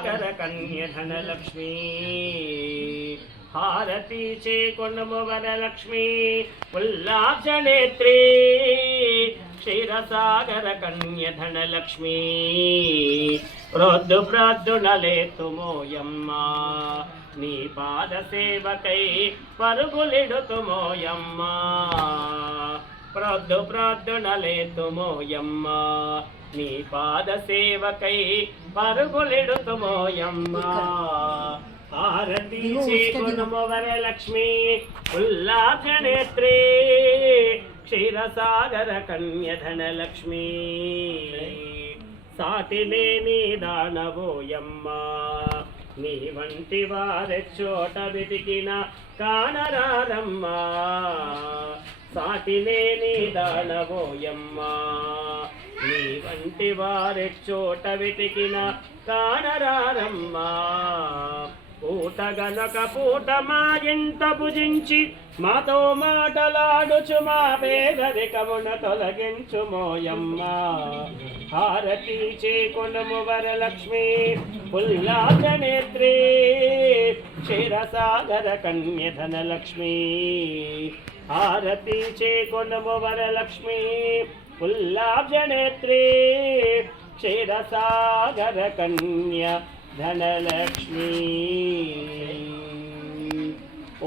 क्षीरसागर कन्या धनलक्ष्मी हारती चे कुंडमुवरलक्ष्मी उल्लास नेत्री क्षीरसागर कन्या धनलक्ष्मी प्रొద్దు ప్రొద్దునలే తుమోయమ్మా నీ పాద సేవకై పరుగులిడుతుమోయమ్మా ప్రొద్దు ప్రొద్దునలే తుమోయమ్మా నీ పాద సేవకై పరుగులిడుతుమోయమ్మా ఆరతి చేకొనుమవరలక్ష్మి ఉల్లాసనేత్రీ క్షీరసాగర కన్య ధనలక్ష్మి సాటిలేని దానవోయమ్మా నీ వంటి వారి చోట వెతికిన కానరారమ్మా సాటిలేని దానవోయమ్మా నీ వంటి వారి చోట వెతికిన కానరారమ్మా పూట గనక పూట మా ఇంట భుజించి మాతో మాటలాడుచు మా పేదరికమున తొలగించుమోయమ్మా హారతి చేకొనుము వరలక్ష్మి ఉల్లాసనేత్రీ క్షీరసాగర కన్య ధనలక్ష్మి హారతి చేకొనుము వరలక్ష్మి ఉల్లాసనేత్రీ క్షీరసాగర కన్య धनलक्ष्मी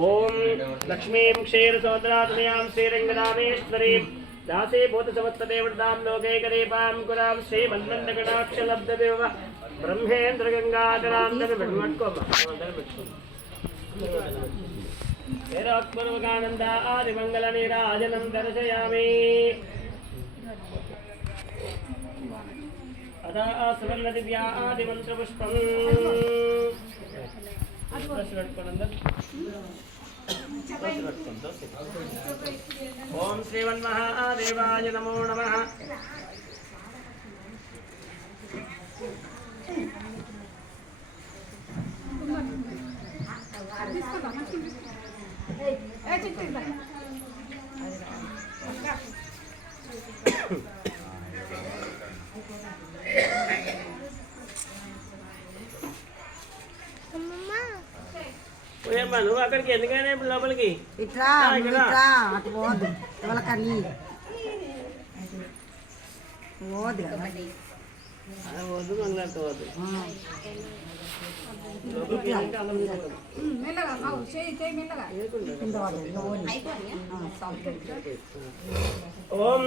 ओम लक्ष्मीं क्षीरसोदरात्मयां श्रीरंगनामेश्वरीं दासे भूतसमस्तदेवतां लोके करेपां कुरां श्रीमन्मन्दगणाक्षलब्धदेव ब्रह्मेन्द्रगङ्गाधरां धनमट्को वेरोत्पूर्वकानन्द आदिमङ्गलनीराजनं दर्शयामि अदा सुवर्ण दिव्या आदि मंत्र पुष्पम ओम श्रीमन्महादेवाय नमो नमः నువ్వు అక్కడికి ఎందుకైనా లోపలికి ఇట్లా ఇట్లా అటు పోదు ఇవాళకని పోదు వద్దు మంగళతో వద్దు ఓం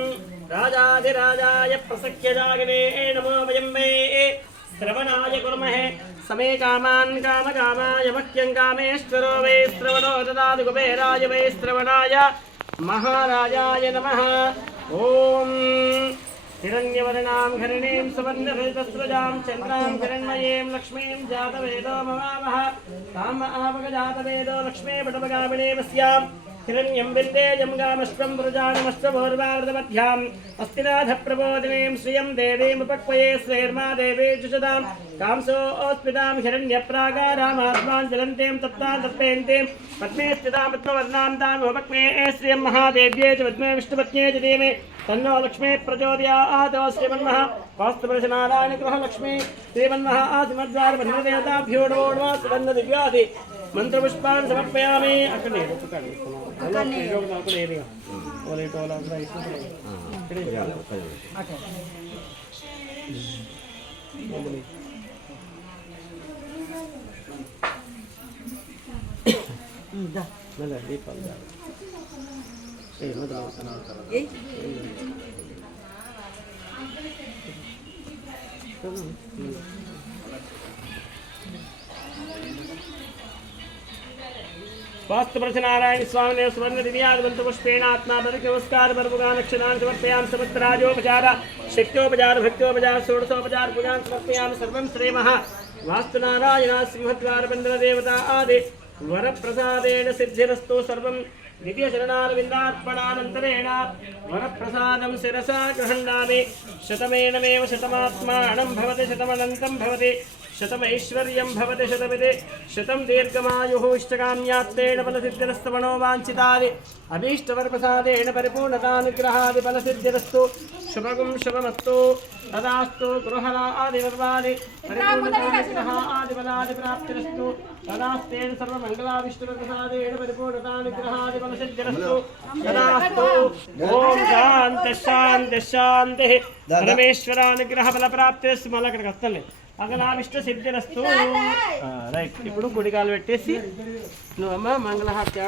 రాజాధిరాజాయ ప్రసఖ్యజాగనే నమో వయం మే श्रवणाय कुर्महे समे कामान् कामकामाय मह्यं कामेश्वरो वै श्रवणो ददातु कुबेराय वै श्रवणाय महाराजाय नमः ॐ हिरण्यवर्णां हरिणीं सुवर्णरजतस्रजां चन्द्रां हिरण्मयीं लक्ष्मीं जातवेदो ममावः ताम् आवगजातवेदो लक्ष्मी पटपगामिनीमस्यां हिरण्यं विन्देयं गामश्वं व्रजानमश्वभूर्वावृतमध्याम् अस्तिनाथप्रबोधिनीं श्रियं देवीमुपक्वये श्रीर्मा देवी जुषदां कांसोऽस्मितां हिरण्यप्राकारामात्मान् ज्वलन्तीं तप्तां तर्पयन्तीं पद्मे स्थितां पद्मवर्णां तामुपक्वे श्रियं महादेव्ये च पद्मे विष्णुपत्न्ये च धीमहि तन्नो लक्ष्मी प्रचोदयात् श्रीमन्मः वास्तुपुरुषनारायणगृहलक्ष्मी श्रीमन्महासिमद्वारभद्रदेवताभ्यो नमो नमः सुवर्णदिव्यादि मंत्रपुष्पान् समर्पयामि अकने वास्तुप्रसनारायण स्वामी सुवर्ण दिव्यागंत पुष्पेण आत्मा नमस्कार वर्गुगानक्षणान् समर्पयामि समस्तराजोपचार शक्त्योपचार भक्त्योपचार षोडशोपचार पूजान् समर्पयामि सर्वं श्रीमः वास्तुनारायण सिंहद्वार बंदर देवता आदि वरप्रसादेन सिद्धिरस्तु सर्वं दिव्यशरणारविन्दार्पणानन्तरेण वरप्रसादं शिरसा गृह्णामि शतमेनमेव शतमात्मानं भवति शतमनन्तं भवति शतमैश्वर्यं भवति शतमिति शतं दीर्घमायुः इष्टकाम्यात्तेन फलसिद्धिरस्तमनो वाञ्छितानि अभीष्टवरप्रसादेन परिपूर्णतानुग्रहादि फलसिद्धिरस्तु शुभगुं शुभमस्तु तदास्तु गृहणादिवर्वाणि परिपूर्णतानुग्रहादि प्राप्तिरस्तु तदास्तेन सर्वमङ्गलाविष्णुप्रसादेन परिपूर्णतानुग्रहादिबलसिद्धिरस्तु तदास्तु ओम शांति शांति शांति परमेश्वरानुग्रहफलप्राप्तिरस्तु మళ్ళీ అక్కడికి వస్తలే మంగళావిష్ణు సిద్ధిరస్తు రైట్ ఇప్పుడు కుడికాలు పెట్టేసి నువ్వు అమ్మ మంగళహారతి